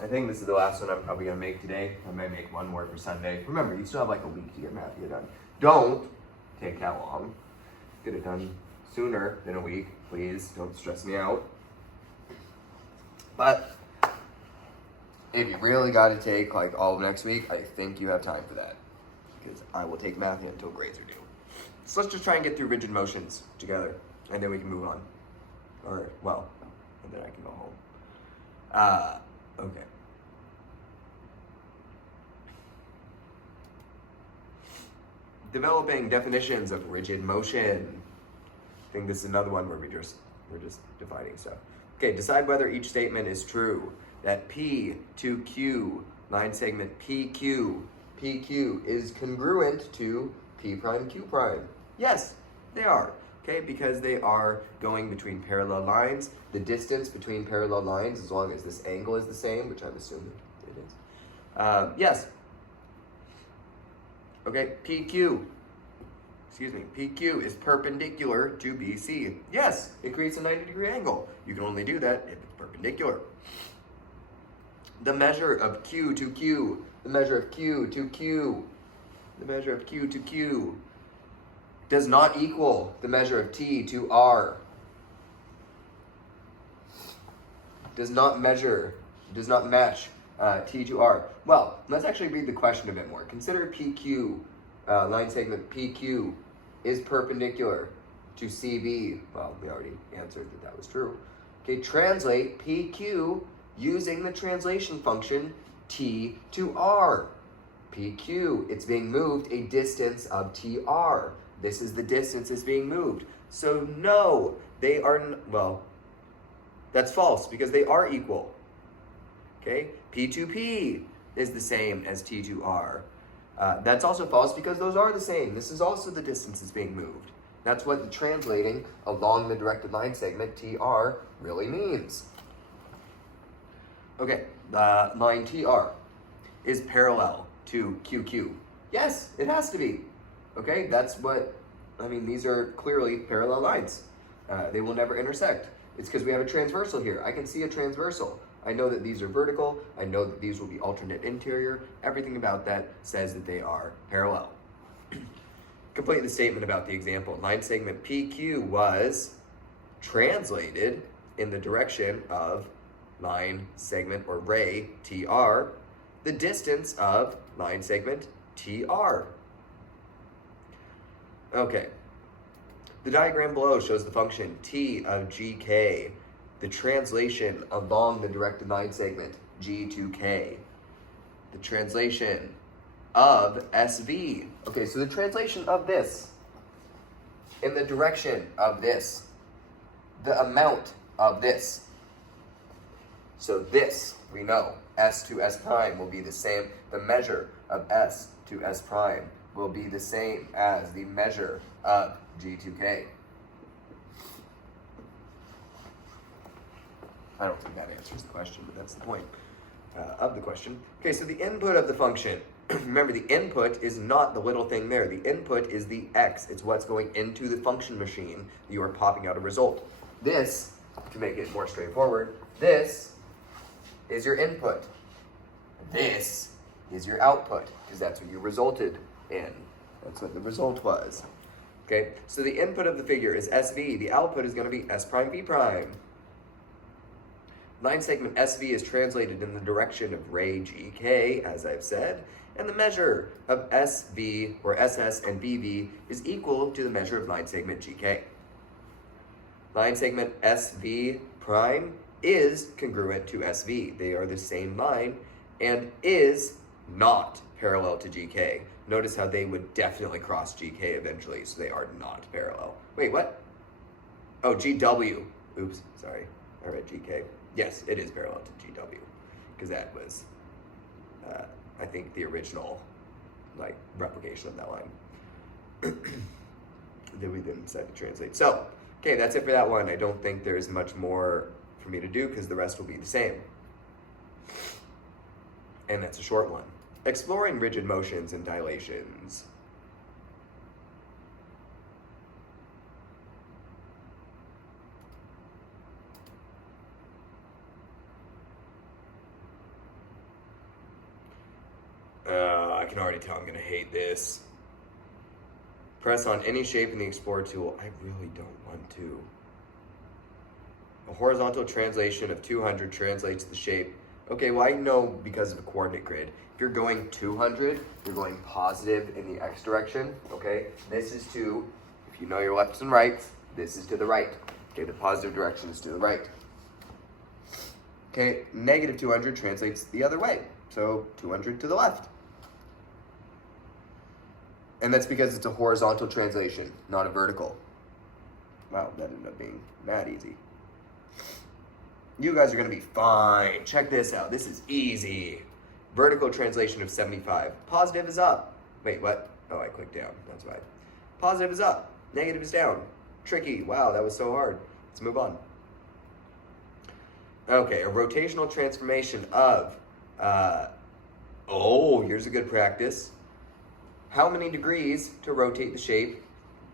I think this is the last one I'm probably gonna make today. I may make one more for Sunday. Remember, you still have like a week to get MATHia done. Don't take that long. Get it done sooner than a week, please. Don't stress me out. But if you really got to take like all of next week, I think you have time for that, because I will take MATHia until grades are due. So let's just try and get through rigid motions together, and then we can move on. Or, well, and then I can go home. Okay. Developing definitions of rigid motion. I think this is another one where we're just defining stuff. Okay, decide whether each statement is true. That P to Q, line segment PQ is congruent to P prime Q prime. Yes, they are. Okay, because they are going between parallel lines. The distance between parallel lines, as long as this angle is the same, which I'm assuming it is. Yes. Okay, PQ is perpendicular to BC. Yes, it creates a 90-degree angle. You can only do that if it's perpendicular. The measure of Q to Q, the measure of Q to Q, the measure of Q to Q does not equal the measure of T to R. Does not match T to R. Well, let's actually read the question a bit more. Consider PQ, line segment PQ, is perpendicular to CB. Well, we already answered that was true. Okay, translate PQ using the translation function T to R. PQ, it's being moved a distance of TR. This is the distance it's being moved. So no, they are, well, that's false because they are equal. Okay, P2P is the same as T2R. That's also false because those are the same. This is also the distance that's being moved. That's what the translating along the directed line segment TR really means. Okay, line TR is parallel to QQ. Yes, it has to be. Okay, that's what, I mean, these are clearly parallel lines. They will never intersect. It's because we have a transversal here. I can see a transversal. I know that these are vertical. I know that these will be alternate interior. Everything about that says that they are parallel. Complete the statement about the example. Line segment PQ was translated in the direction of line segment or ray TR, the distance of line segment TR. Okay. The diagram below shows the function T of GK, the translation along the directed line segment G to K, the translation of SV. Okay, so the translation of this in the direction of this, the amount of this. So this, we know, S to S prime will be the same. The measure of S to S prime will be the same as the measure of G to K. I don't think that answers the question, but that's the point of the question. Okay, so the input of the function. Remember, the input is not the little thing there. The input is the X. It's what's going into the function machine. You are popping out a result. This, to make it more straightforward, this is your input. This is your output, because that's what you resulted in. That's what the result was. Okay, so the input of the figure is SV. The output is going to be S prime V prime. Line segment SV is translated in the direction of ray GK, as I've said, and the measure of SV, or SS and BV, is equal to the measure of line segment GK. Line segment SV prime is congruent to SV. They are the same line and is not parallel to GK. Notice how they would definitely cross GK eventually, so they are not parallel. Wait, what? Oh, GW. Oops, sorry. I read GK. Yes, it is parallel to GW, because that was, I think, the original, like, replication of that line. That we then decided to translate. So, okay, that's it for that one. I don't think there's much more for me to do, because the rest will be the same. And that's a short one. Exploring rigid motions and dilations. can already tell I'm gonna hate this. Press on any shape in the Explorer tool. I really don't want to. A horizontal translation of 200 translates the shape. Okay, well I know because of a coordinate grid. If you're going 200, you're going positive in the X direction, okay? This is to, if you know your lefts and rights, this is to the right. Okay, the positive direction is to the right. Okay, negative 200 translates the other way. So 200 to the left. And that's because it's a horizontal translation, not a vertical. Wow, that ended up being that easy. You guys are gonna be fine. Check this out, this is easy. Vertical translation of 75. Positive is up. Wait, what? Oh, I clicked down, that's why. Positive is up, negative is down. Tricky, wow, that was so hard. Let's move on. Okay, a rotational transformation of, here's a good practice. How many degrees to rotate the shape?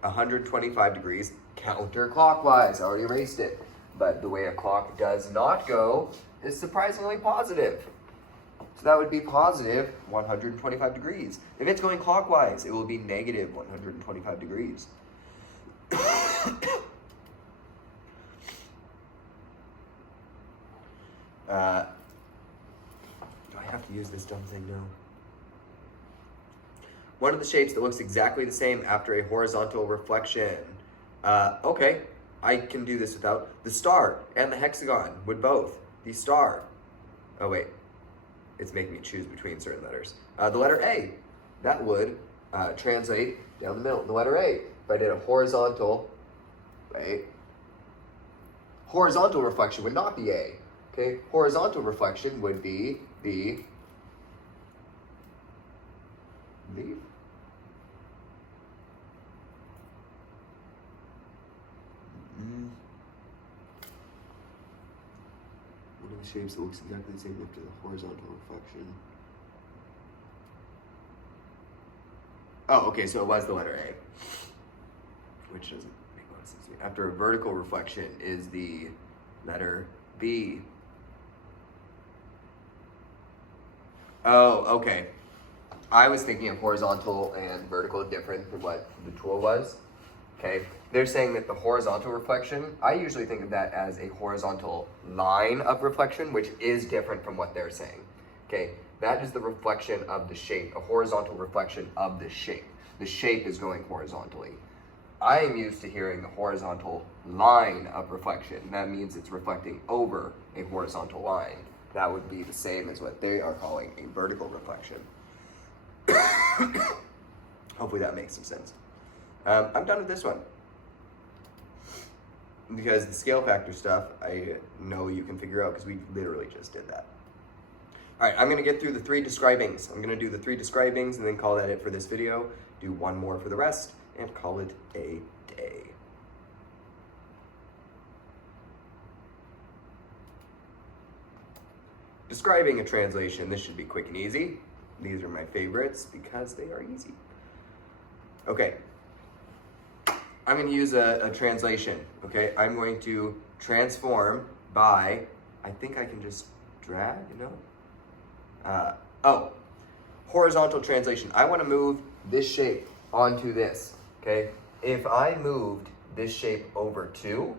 125 degrees counterclockwise. I already erased it. But the way a clock does not go is surprisingly positive. So that would be positive 125 degrees. If it's going clockwise, it will be negative 125 degrees. Do I have to use this dumb thing now? One of the shapes that looks exactly the same after a horizontal reflection. Okay, I can do this without. The star and the hexagon would both. The star. Oh wait, it's making me choose between certain letters. The letter A, that would translate down the middle. The letter A, if I did a horizontal, right? Horizontal reflection would not be A. Okay, horizontal reflection would be the leaf. One of the shapes that looks exactly the same after the horizontal reflection. Oh, okay, so it was the letter A, which doesn't make a lot of sense to me. After a vertical reflection is the letter B. Oh, okay. I was thinking of horizontal and vertical different from what the tool was. Okay, they're saying that the horizontal reflection, I usually think of that as a horizontal line of reflection, which is different from what they're saying. Okay, that is the reflection of the shape, a horizontal reflection of the shape. The shape is going horizontally. I am used to hearing the horizontal line of reflection. That means it's reflecting over a horizontal line. That would be the same as what they are calling a vertical reflection. Hopefully that makes some sense. I'm done with this one. Because the scale factor stuff, I know you can figure out because we literally just did that. All right, I'm gonna get through the 3 describings. I'm gonna do the 3 describings and then call that it for this video. Do 1 more for the rest and call it a day. Describing a translation, this should be quick and easy. These are my favorites because they are easy. Okay. I'm going to use a translation, okay? I'm going to transform by, I think I can just drag, horizontal translation. I want to move this shape onto this, okay? If I moved this shape over 2,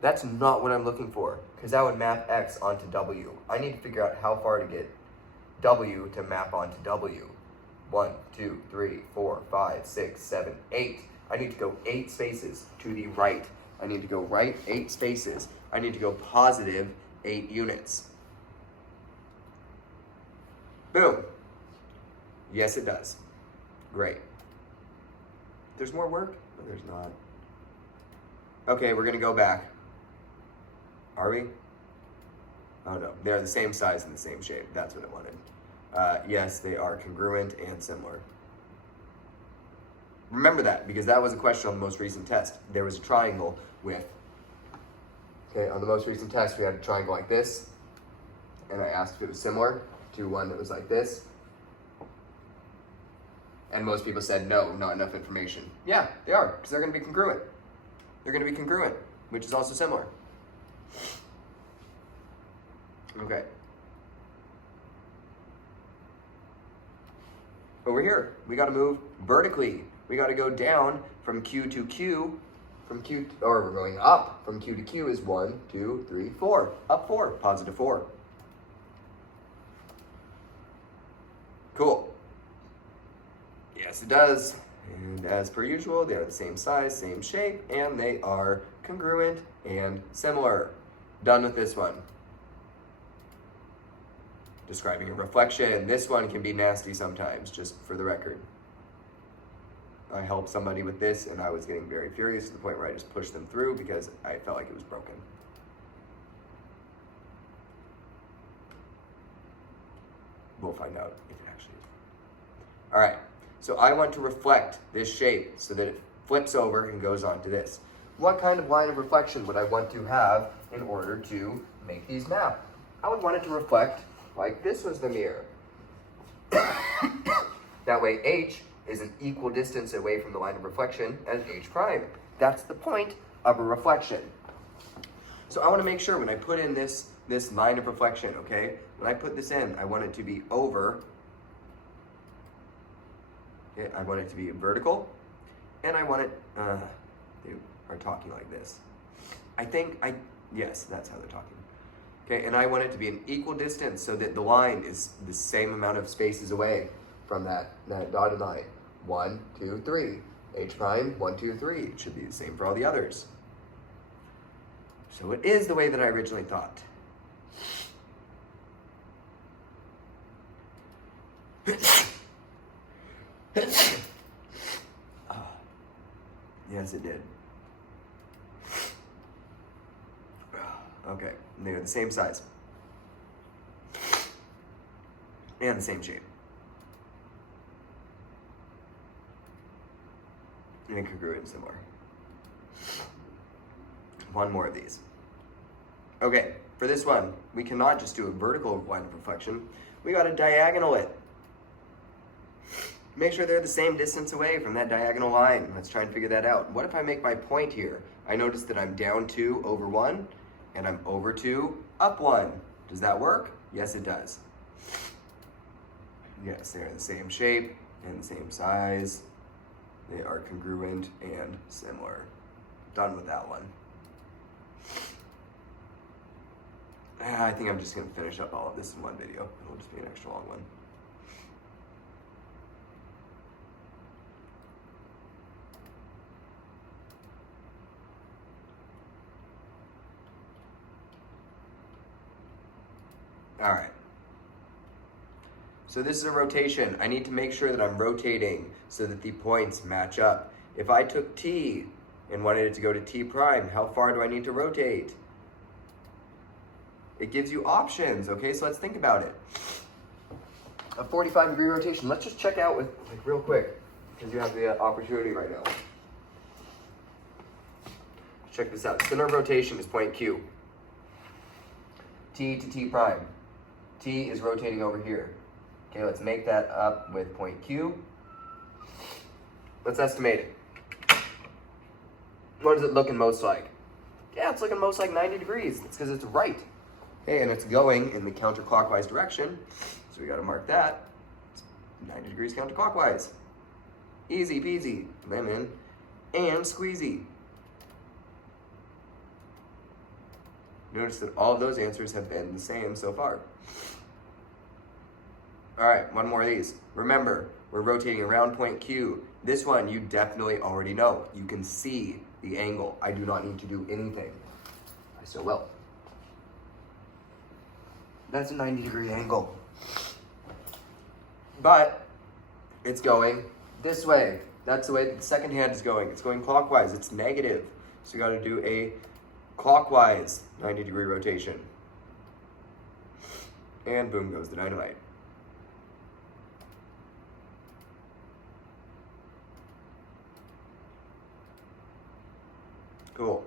that's not what I'm looking for, because that would map X onto W. I need to figure out how far to get W to map onto W. 1, 2, 3, 4, 5, 6, 7, 8. I need to go 8 spaces to the right. I need to go right 8 spaces. I need to go positive 8 units. Boom. Yes, it does. Great. There's more work? No, there's not. Okay, we're gonna go back. Are we? Oh no, they're the same size and the same shape. That's what I wanted. Yes, they are congruent and similar. Remember that, because that was a question on the most recent test. There was a triangle with, okay, on the most recent test, we had a triangle like this, and I asked if it was similar to one that was like this. And most people said, no, not enough information. Yeah, they are, because they're gonna be congruent. They're gonna be congruent, which is also similar. Okay. over here. We got to move vertically. We got to go down from Q to Q. Or we're going up from Q to Q is 1, 2, 3, 4. Up 4, positive 4. Cool. Yes, it does. And as per usual, they are the same size, same shape, and they are congruent and similar. Done with this one. Describing a reflection. This one can be nasty sometimes, just for the record. I helped somebody with this, and I was getting very furious to the point where I just pushed them through because I felt like it was broken. We'll find out if it actually is. All right, so I want to reflect this shape so that it flips over and goes onto this. What kind of line of reflection would I want to have in order to make these map? I would want it to reflect like this was the mirror. That way H is an equal distance away from the line of reflection as H prime. That's the point of a reflection. So I want to make sure when I put in this line of reflection, okay? When I put this in, I want it to be over. Okay, I want it to be vertical, and I want it, they are talking like this. Yes, that's how they're talking. Okay, and I want it to be an equal distance so that the line is the same amount of spaces away from that dotted line. 1, 2, 3. H prime, 1, 2, 3. It should be the same for all the others. So it is the way that I originally thought. Yes, it did. Okay, and they're the same size. And the same shape. And congruent and similar. One more of these. Okay, for this one, we cannot just do a vertical line of reflection. We got to diagonal it. Make sure they're the same distance away from that diagonal line. Let's try and figure that out. What if I make my point here? I notice that I'm down 2 over 1, and I'm over 2, up 1. Does that work? Yes, it does. Yes, they're the same shape and the same size. They are congruent and similar. Done with that one. I think I'm just going to finish up all of this in one video. It'll just be an extra long one. All right. So this is a rotation. I need to make sure that I'm rotating so that the points match up. If I took T and wanted it to go to T prime, how far do I need to rotate? It gives you options, okay? So let's think about it. A 45-degree rotation. Let's just check out with real quick because you have the opportunity right now. Check this out. Center of rotation is point Q. T to T prime. T is rotating over here. Okay, let's make that up with point Q. Let's estimate it. What is it looking most like? Yeah, it's looking most like 90 degrees. It's because it's right. Okay, and it's going in the counterclockwise direction. So we got to mark that. It's 90 degrees counterclockwise. Easy peasy, lemon, and squeezy. Notice that all of those answers have been the same so far. All right, one more of these. Remember, we're rotating around point Q. This one you definitely already know. You can see the angle. I do not need to do anything. I still will. That's a 90-degree angle. But it's going this way. That's the way the second hand is going. It's going clockwise. It's negative. So you got to do a clockwise 90-degree rotation. And boom goes the dynamite. Cool.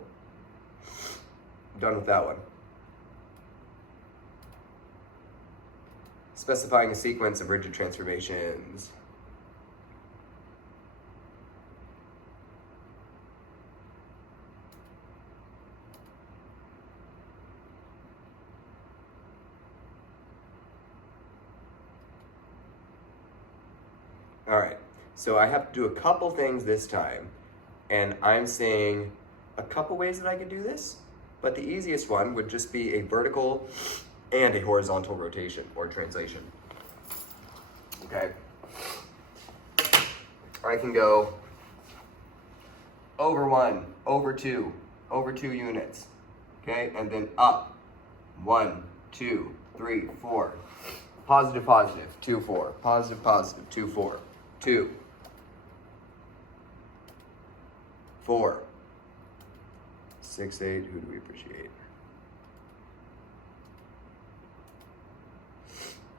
Done with that one. Specifying a sequence of rigid transformations. All right, so I have to do a couple things this time, and I'm saying a couple ways that I could do this, but the easiest one would just be a vertical and a horizontal rotation or translation. Okay, I can go over 1, over 2 units, okay, and then up 1, 2, 3, 4, positive, positive, 2, 4, positive, positive, 2, 4, 2, 4, 6, 8, who do we appreciate?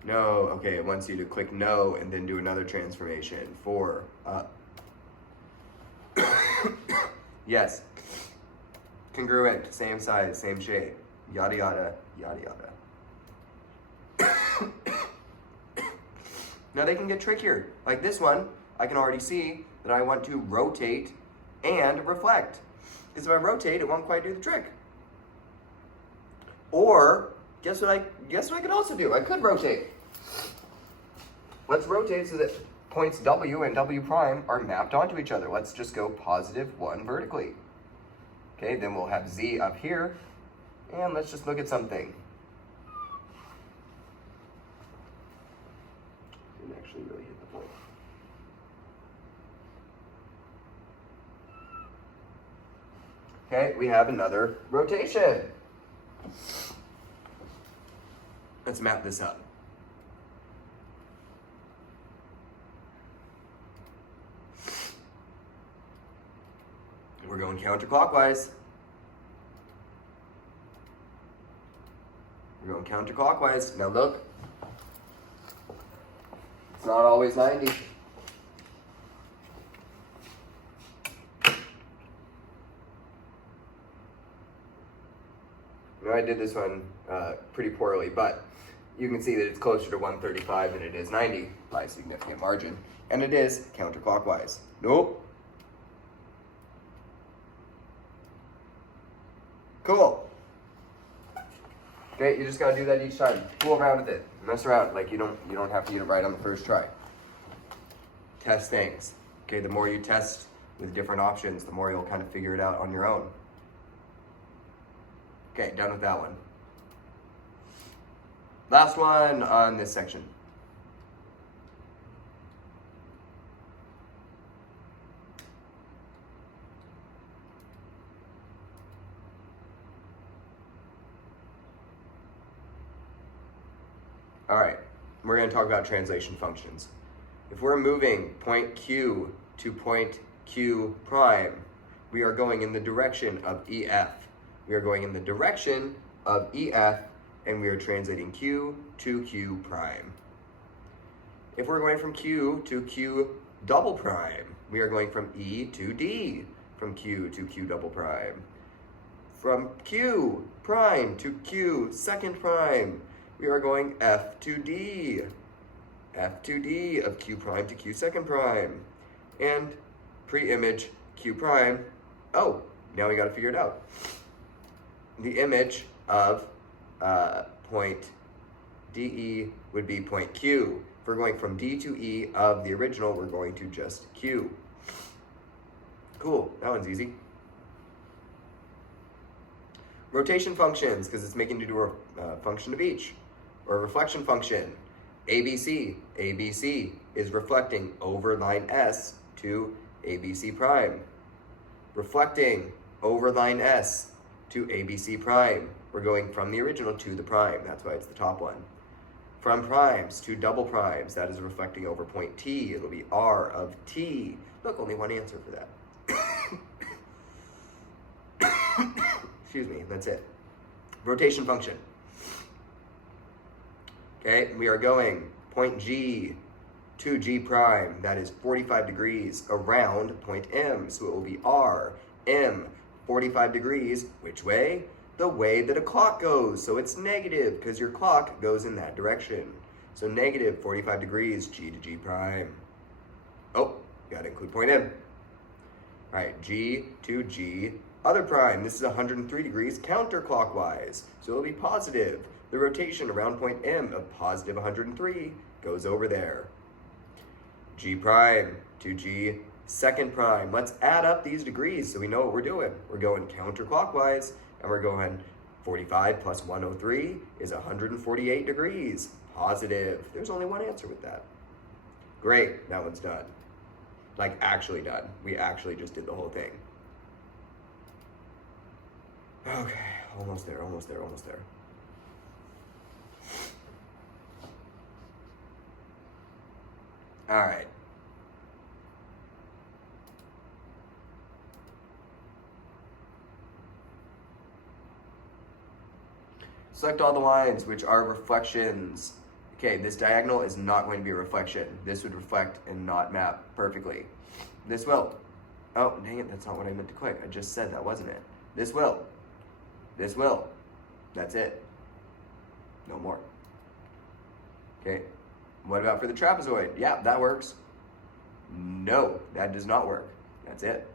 No, okay, it wants you to click no and then do another transformation. 4, up. Yes. Congruent, same size, same shape, yada yada, yada yada. Now they can get trickier. Like this one, I can already see that I want to rotate and reflect. Because if I rotate, it won't quite do the trick. Or, guess what I could also do? I could rotate. Let's rotate so that points W and W prime are mapped onto each other. Let's just go positive 1 vertically. Okay, then we'll have Z up here. And let's just look at something. Didn't actually really hit the point. Okay, we have another rotation. Let's map this up. We're going counterclockwise. We're going counterclockwise. Now look. It's not always 90. Now I did this one pretty poorly, but you can see that it's closer to 135 than it is 90 by a significant margin. And it is counterclockwise. Nope. Cool. Okay, you just gotta do that each time. Fool around with it. Mess around. Like you don't have to get it right on the first try. Test things. Okay, the more you test with different options, the more you'll kind of figure it out on your own. Okay, done with that one. Last one on this section. All right, we're going to talk about translation functions. If we're moving point Q to point Q prime, we are going in the direction of EF. We are going in the direction of EF, and we are translating Q to Q prime. If we're going from Q to Q double prime, we are going from E to D, from Q to Q double prime. From Q prime to Q second prime, we are going F to D. F to D of Q prime to Q second prime. And pre-image Q prime, oh, now we gotta figure it out. The image of point DE would be point Q. If we're going from D to E of the original, we're going to just Q. Cool, that one's easy. Rotation functions, because it's making you do a function of each. Or a reflection function. ABC. ABC is reflecting over line S to ABC prime. Reflecting over line S to ABC prime. We're going from the original to the prime. That's why it's the top one. From primes to double primes. That is reflecting over point T. It'll be R of T. Look, only one answer for that. Excuse me, that's it. Rotation function. Okay, we are going point G to G prime. That is 45 degrees around point M. So it will be R, M, 45 degrees. Which way? The way that a clock goes. So it's negative because your clock goes in that direction. So negative 45 degrees, G to G prime. Oh, gotta include point M. All right, G to G other prime. This is 103 degrees counterclockwise. So it'll be positive. The rotation around point M of positive 103 goes over there. G prime to G second prime. Let's add up these degrees so we know what we're doing. We're going counterclockwise, and we're going 45 plus 103 is 148 degrees. Positive. There's only one answer with that. Great, that one's done. Like actually done. We actually just did the whole thing. Okay, almost there, almost there, almost there. All right. Select all the lines which are reflections. Okay, this diagonal is not going to be a reflection. This would reflect and not map perfectly. This will. Oh, dang it, that's not what I meant to click. I just said that, wasn't it? This will. This will. That's it. No more. Okay, what about for the trapezoid? Yeah, that works. No, that does not work. That's it.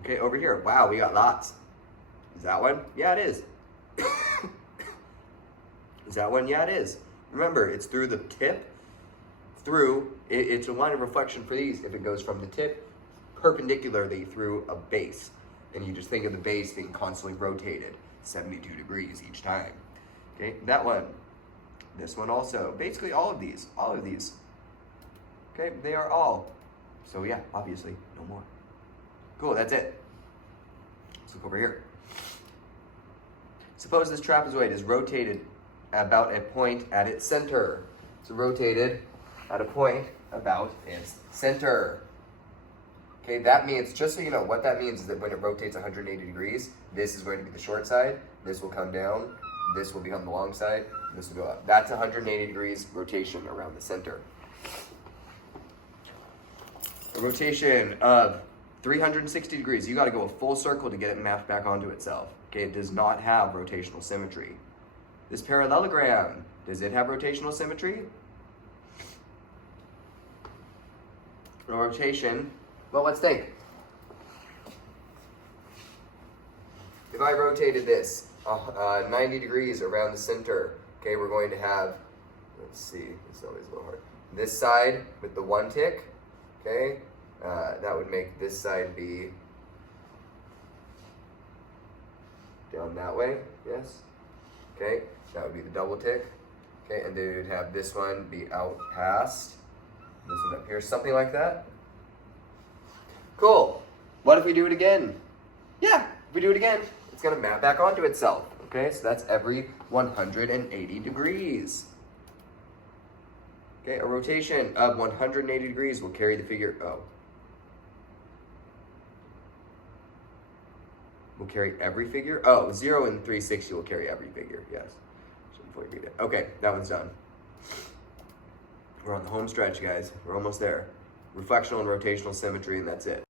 Okay, over here. Wow, we got lots. Is that one? Yeah, it is. Is that one? Yeah, it is. Remember, it's through the tip, it's a line of reflection for these if it goes from the tip perpendicularly through a base. And you just think of the base being constantly rotated 72 degrees each time. Okay, that one. This one also. Basically all of these. Okay, they are all. So yeah, obviously, no more. Cool, that's it. Let's look over here. Suppose this trapezoid is rotated about a point at its center. So rotated at a point about its center. Okay, that means, just so you know, what that means is that when it rotates 180 degrees, this is going to be the short side, this will come down, this will become the long side, this will go up. That's 180 degrees rotation around the center. A rotation of 360 degrees, you got to go a full circle to get it mapped back onto itself. Okay, it does not have rotational symmetry. This parallelogram, does it have rotational symmetry? Rotation, well, let's think. If I rotated this 90 degrees around the center, okay, we're going to have, let's see, it's always a little hard. This side with the one tick, okay, that would make this side be down that way, yes? Okay, that would be the double tick. Okay, and then you'd have this one be out past this one up here, something like that. Cool. What if we do it again? Yeah, if we do it again, it's gonna map back onto itself. Okay, so that's every 180 degrees. Okay, a rotation of 180 degrees will carry the figure, will carry every figure? 0 and 360 will carry every figure, yes. Before you read it. Okay, that one's done. We're on the home stretch, guys. We're almost there. Reflectional and rotational symmetry, and that's it.